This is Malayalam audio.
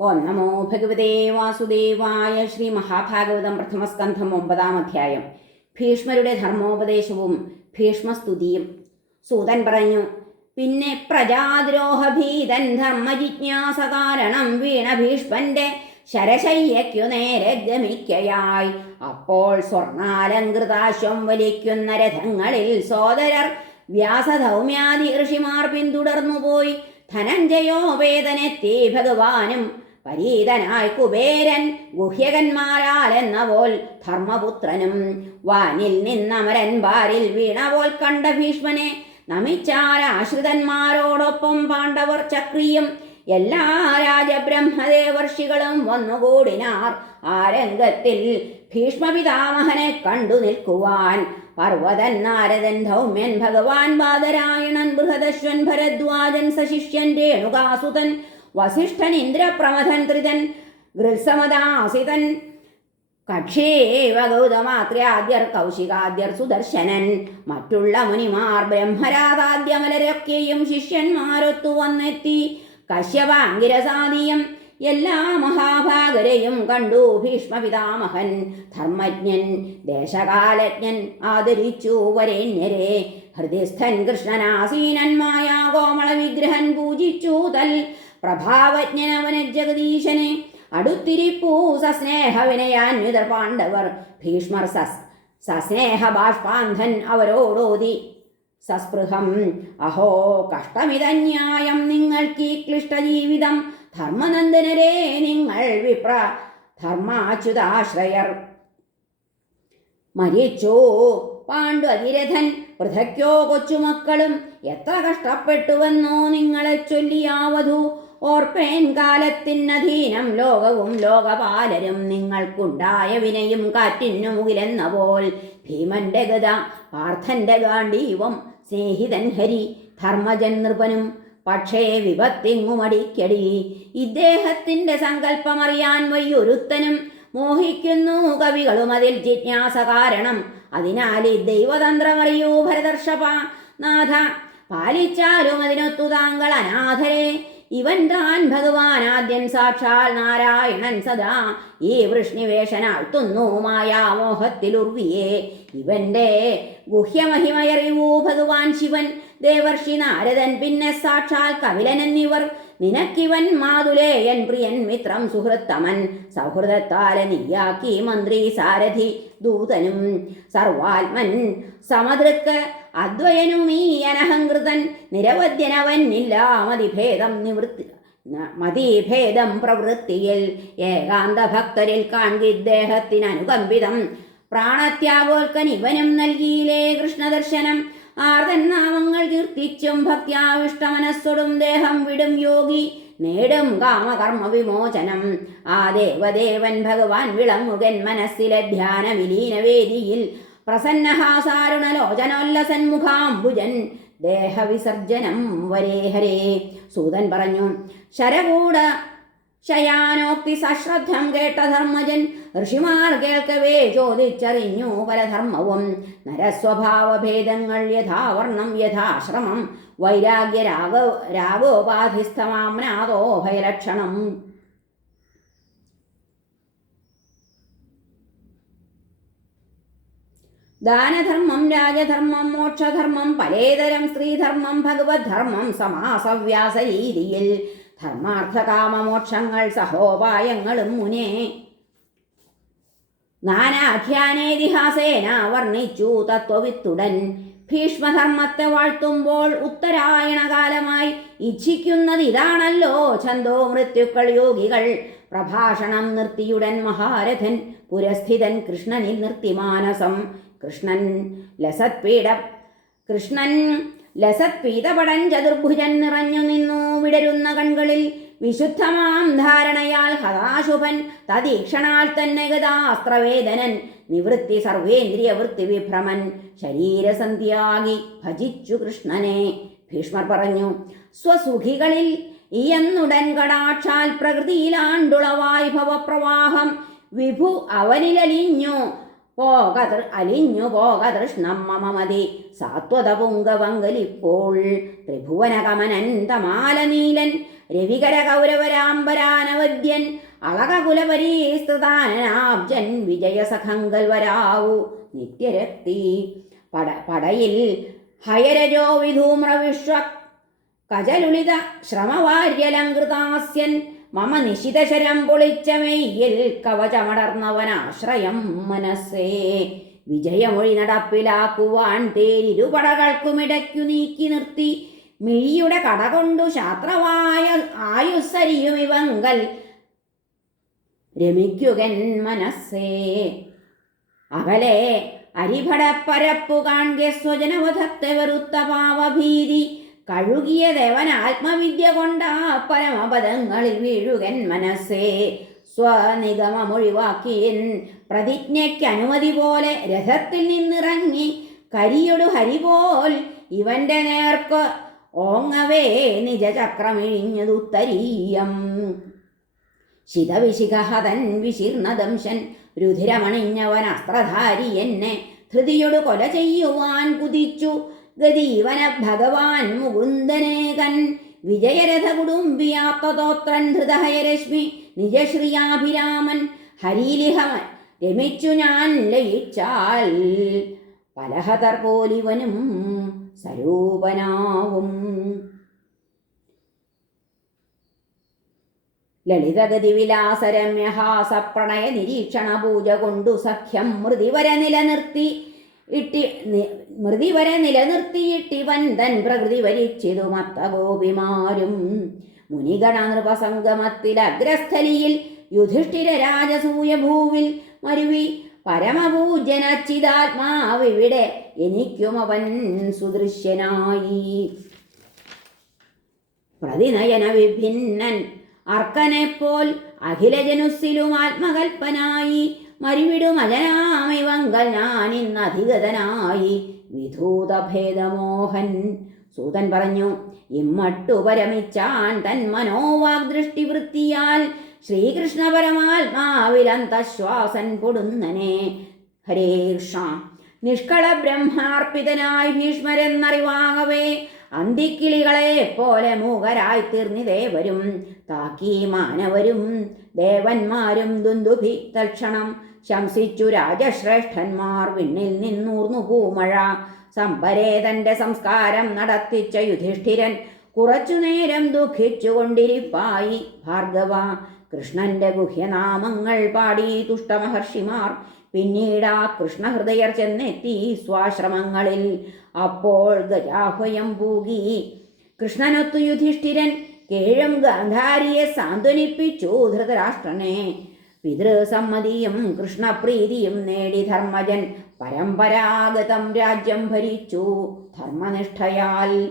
ഓം നമോ ഭഗവതേ വാസുദേവായ ശ്രീ മഹാഭാഗവതം പ്രഥമസ്കന്ധം ഒമ്പതാം അധ്യായം. ഭീഷ്മരുടെ ധർമ്മോപദേശവും ഭീഷ്മസ്തുതിയും. സൂതൻ പറഞ്ഞു പിന്നെ പ്രജാദ്രോഹഭീതൻ ധർമ്മജിജ്ഞാസ കാരണം വീണ ഭീഷ്മന്റെ ശരശയ്യയ്ക്കു നേരെ ഗമിക്കയായി. അപ്പോൾ സ്വർണാലങ്കൃതാശ്വം വലിക്കുന്ന രഥങ്ങളിൽ സോദരർ വ്യാസധൗമ്യാദി ഋഷിമാർ പിന്തുടർന്നുപോയി. ധനഞ്ജയോ വേദനെത്തി ഭഗവാനും പരീതനായി കുബേരൻ ഗുഹ്യകന്മാരാൽ എന്ന പോൽ ധർമ്മപുത്രനും. വാനിൽ നിന്നമരൻ ബാരിൽ വീണ പോൽ കണ്ട ഭീഷ്മനെ നമിച്ചാരാശ്രിതന്മാരോടൊപ്പം പാണ്ഡവർ ചക്രിയും എല്ലാ രാജബ്രഹ്മദേവർഷികളും വന്നുകൂടിനാർ. ആ രംഗത്തിൽ ഭീഷ്മപിതാമഹനെ കണ്ടു നിൽക്കുവാൻ പർവതൻ നാരദൻ ധൗമ്യൻ ഭഗവാൻ ബാദരായണൻ ബൃഹദശ്വൻ ഭരദ്വാജൻ സശിഷ്യൻ രേണുകാസുതൻ വസിഷ്ഠൻ ഇന്ദ്രപ്രമഥൻ ത്രിതൻ ഗൃത്സമദാസിതൻ കക്ഷേവ ഗൗതമാത്രയാദ്യർ കൗശികാദ്യർ സുദർശനൻ. മറ്റുള്ള മുനിമാർ ബ്രഹ്മരാതാദ്യമലരൊക്കെയും ശിഷ്യന്മാരൊത്തു വന്നെത്തി. കശ്യപാങ്കിരസാദിയം എല്ലാ മഹാഭാഗരെയും കണ്ടു ഭീഷ്മപിതാമഹൻ. ധർമ്മജ്ഞൻ ദേശകാലജ്ഞൻ ആദരിച്ചു വരേണ്യരെ. ഹൃദയസ്ഥൻ കൃഷ്ണനാസീനന്മായ കോമള വിഗ്രഹൻ പൂജിച്ചു തൽ. പ്രഭാവജ്ഞനവന ജഗദീശനെ. അടുത്തിരിപ്പൂ സസ്നേഹ വിനയാന്വിതർ പാണ്ഡവർ. ഭീഷ്മർ സസ് സസ്നേഹ ബാഷ്പാന്ധൻ അവരോടോതി സസ്പൃഹം അഹോ കഷ്ടമിതന്യായം നിങ്ങൾക്ക് ഈ ക്ലിഷ്ടജീവിതം. ധർമ്മനന്ദനരെ നിങ്ങൾ വിപ്ര ധർമാച്യുതാശ്രയർ. മരിച്ചു പാണ്ഡു അതിരഥൻ പൃഥക്യോ കൊച്ചുമക്കളും. എത്ര കഷ്ടപ്പെട്ടുവെന്നോ നിങ്ങളെ ചൊല്ലിയാവധു ഓർപ്പേൻ കാലത്തിനധീനം ലോകവും ലോകപാലരും നിങ്ങൾക്കുണ്ടായ വിനയും കാറ്റിനു മുകിലെന്ന പോൽ ഭീമന്റെ ഗത പാർത്ഥന്റെ ഗാണ്ഡീവം സ്നേഹിതൻ ഹരി ധർമ്മജൻ നൃപനും പക്ഷേ വിപത്തിങ്ങുമടിക്കടി. ഇദ്ദേഹത്തിന്റെ സങ്കല്പമറിയാൻ വയ്യൊരുത്തനും മോഹിക്കുന്നു കവികളും അതിൽ ജിജ്ഞാസ കാരണം അതിനാൽ ഈ ദൈവതന്ത്രമറിയൂ ഭരതർഷഭ നാഥ പാലിച്ചാലും അതിനൊത്തു താങ്കൾ അനാഥരെ. ഇവൻ താൻ ഭഗവാൻ ആദ്യൻ സാക്ഷാൽ നാരായണൻ സദാ. ഈ വൃഷ്ണിവേഷനാഴ്ത്തുന്നു മായാമോഹത്തിലുർവിയെ. ഇവന്റെ ഗുഹ്യമഹിമയറിവൂ ഭഗവാൻ ശിവൻ. ദേവർഷി നാരദൻ പിന്നെ സാക്ഷാൽ കപിലൻ എന്നിവർ. നിനക്കിവൻ മാതുലേയൻ പ്രിയൻ മിത്രം സുഹൃത്തമൻ. സൗഹൃദത്താല നീയാക്കി മന്ത്രി സാരഥി ദൂതനും. സർവാത്മൻ സമതൃക്ക് അദ്വയനുമീ അനഹങ്കൃതൻ നിരവധ്യനവനില്ല മതിഭേദം നിവൃത്തി മതിഭേദം പ്രവൃത്തിയിൽ. ഏകാന്ത ഭക്തരിൽ കാൺകിദ്ദേഹത്തിനനുകമ്പിതം പ്രാണത്യാഗോൽക്കൻ ഇവനും നൽകിയിലേ കൃഷ്ണദർശനം. ആർതൻ നാമങ്ങൾ കീർത്തിച്ചും ഭക്ത്യാവിഷ്ടമനസ്സൊടും ദേഹം വിടും യോഗി. നേടും കാമകർമ്മ വിമോചനം ആ ദേവദേവൻ ഭഗവാൻ വിളങ്ങുകൻ മനസ്സിലെ ധ്യാന വിലീനവേദിയിൽ പ്രസന്നഹാസാരുണലോചനോല്ലസന്മുഖാംബുജൻ ദേഹവിസർജനം വരേ ഹരേ. സൂതൻ പറഞ്ഞു ശരകൂട ശയാനോക്തി സശ്രദ്ധം കേട്ട ധർമ്മജൻ ഋഷിമാർ കേൾക്കവേ ചോദിച്ചറിഞ്ഞു പരധർമ്മവും നരസ്വഭാവഭേദങ്ങൾ യഥാവർണം യഥാശ്രമം. വൈരാഗ്യ രാഗ രാഗോപാധിസ്ഥമാംനാഥോ ഭയലക്ഷണം. ദാനധർമ്മം രാജധർമ്മം മോക്ഷധർമ്മം പലേതരം സ്ത്രീധർമ്മം ഭഗവദ്ധർമ്മം സമാസവ്യാസ രീതിയിൽ ധർമാർത്ഥകാമമോക്ഷങ്ങൾ സഹോപായങ്ങളും മുനേ. നാനാഖ്യാനേതിഹാസേന വർണിച്ചു തത്വവിത്തുടൻ. ഭീഷ്മധർമ്മത്തെ വാഴ്ത്തുമ്പോൾ ഉത്തരായണകാലമായി ഇച്ഛിക്കുന്നത് ഇതാണല്ലോ ഛന്തോ മൃത്യുക്കൾ യോഗികൾ. പ്രഭാഷണം നിർത്തിയുടൻ മഹാരഥൻ പുരസ്ഥിതൻ കൃഷ്ണനിൽ നിർത്തി മാനസം കൃഷ്ണൻ ലസത്പീഡ കൃഷ്ണൻ ലസത് പീതപടൻ ചതുർഭുജൻ നിറഞ്ഞു നിന്നു വിടരുന്ന കൺകളിൽ വിശുദ്ധമാം ധാരണയാൽ ഹതാശുഭൻ തദീക്ഷണാൽ തന്നെ ഗതാസ്ത്രവേദനൻ നിവൃത്തി സർവേന്ദ്രിയ വൃത്തി വിഭ്രമൻ. ശരീരസന്ധ്യാകി ഭജിച്ചു കൃഷ്ണനെ. ഭീഷ്മർ പറഞ്ഞു സ്വസുഖികളിൽ ഇയന്നുടൻ കടാക്ഷാൽ പ്രകൃതിയിലാണ്ടുളവായി ഭവപ്രവാഹം. വിഭു അവനിലലിഞ്ഞു പോക അലിഞ്ഞു പോക തൃഷ്ണം മമ മതി സാത്വത പുങ്കവങ്കലിപ്പോൾ ത്രിഭുവനകമനന്തമാലനീലൻ രവികര കൗരവരാംബരാനവദ്യൻ അളകകുലപരീസ്തുതാനാബ്ജൻ വിജയസഖങ്കൽ വരാവു നിത്യരക്തി. പട പടയിൽ ഹയരജോ വിധൂമ്ര വിശ്വ കജലുളിത ശ്രമവാര്യലങ്കൃതാസ്യൻ മമ നിശിതശരം പൊളിച്ച മെയ്യിൽ കവചമടർന്നവനാശ്രയം മനസ്സേ. വിജയമൊഴി നടപ്പിലാക്കുവാൻ തേരിരുപടകൾക്കുമിടയ്ക്കു നീക്കി നിർത്തി. മിഴിയുടെ കടകൊണ്ടു ശാസ്ത്രവായ ആയുസ്സരിയുമിവങ്കൽ രമിക്കുകൻ മനസ്സേ. അകലെ അരിഭടപ്പരപ്പു കാൺകെ സ്വജനവധത്തെ വെറുത്ത പാവഭീതി കഴുകിയ ദേവൻ ആത്മവിദ്യ കൊണ്ടാ പരമപദങ്ങളിൽ വീഴുകൻ മനസ്സേ. സ്വനിഗമമൊഴിവാക്കിയൻ പ്രതിജ്ഞയ്ക്ക് അനുമതി പോലെ രഥത്തിൽ നിന്നിറങ്ങി കരിയൊടു ഹരിപോൽ ഇവന്റെ നേർക്ക് ഓങ്ങവേ നിജചക്രമിഴിഞ്ഞതുത്തരീയം ശിതവിശിഖഹതൻ വിശീർണദംശൻ രുധിരമണിഞ്ഞവൻ അസ്ത്രധാരി എന്നെ ധൃതിയൊടു കൊല ചെയ്യുവാൻ കുതിച്ചു. ഗതീവന ഭഗവാൻ മുകുന്ദനേകൻ. വിജയരഥ കുടുംബിയാപ്തോത്രൻ ധൃതഹയരശ്മി നിജശ്രീയാഭിരാമൻ. ഹരീലിഹവൻ രമിച്ചു ഞാൻ ലയിച്ചാൽ പലഹതർ പോലിവനും സ്വരൂപനാവും ലളിതഗതി വിലാസരമ്യഹാസ പ്രണയ നിരീക്ഷണ പൂജ കൊണ്ടു സഖ്യം മൃതിവര നിലനിർത്തി ഇട്ടി മൃതി വരെ നിലനിർത്തിയിട്ടിവൻ തൻ പ്രകൃതി വരിച്ചിതു മത്തഗോപിമാരും. മുനിഗണ നൃപസംഗമത്തിൽ അഗ്രസ്ഥലിയിൽ യുധിഷ്ഠിര രാജസൂയ ഭൂവിൽ മരുവി പരമപൂജനച്ചിതാത്മാവിവിടെ എനിക്കും അവൻ സുദൃശ്യനായി. പ്രതിനയന വിഭിന്നൻ അർക്കനെപ്പോൽ അഖിലജനുസിലും ആത്മകൽപ്പനായി. മരുവിടും അജനാമിവങ്കൽ ഞാൻ ഇന്ന് അധിഗതനായി വിധൂതഭേദമോഹൻ സൂതൻ പറഞ്ഞു ഇമ്മട്ടു പരമിച്ചാൻ തൻ മനോവാഗ്ദൃഷ്ടി വൃത്തിയാൽ ശ്രീകൃഷ്ണ പരമാത്മാവിലന്തശ്വാസൻ പൊടുന്നനെ. ഹരേഷ നിഷ്കള ബ്രഹ്മാർപ്പിതനായി ഭീഷ്മരെന്നറിവാകവേ. അന്തിക്കിളികളെ പോലെ മൂകരായി തീർന്നി ദേവരും മാനവരും ദേവന്മാരും ദുന്ദുഭി തൽക്ഷണം ശംസിച്ചു രാജശ്രേഷ്ഠന്മാർ വിണ്ണിൽ നിന്നൂർന്നു പൂമഴ സംഭരേ തന്റെ സംസ്കാരം നടത്തിച്ച യുധിഷ്ഠിരൻ കുറച്ചുനേരം ദുഃഖിച്ചുകൊണ്ടിരിപ്പായി. ഭാർഗവ കൃഷ്ണന്റെ ഗുഹ്യനാമങ്ങൾ പാടി തുഷ്ടമഹർഷിമാർ പിന്നീട് ആ കൃഷ്ണഹൃദയർ ചെന്നെത്തി സ്വാശ്രമങ്ങളിൽ. അപ്പോൾ ഗജാഹ്വയം പൂകി. കൃഷ്ണനൊത്തു യുധിഷ്ഠിരൻ കേഴും ഗാന്ധാരിയെ സാന്ത്വനിപ്പിച്ചു ധൃതരാഷ്ട്രനെ. പിതൃസമ്മതിയും കൃഷ്ണപ്രീതിയും നേടി ധർമ്മജൻ പരമ്പരാഗതം രാജ്യം ഭരിച്ചു. ധർമ്മനിഷ്ഠയാൽ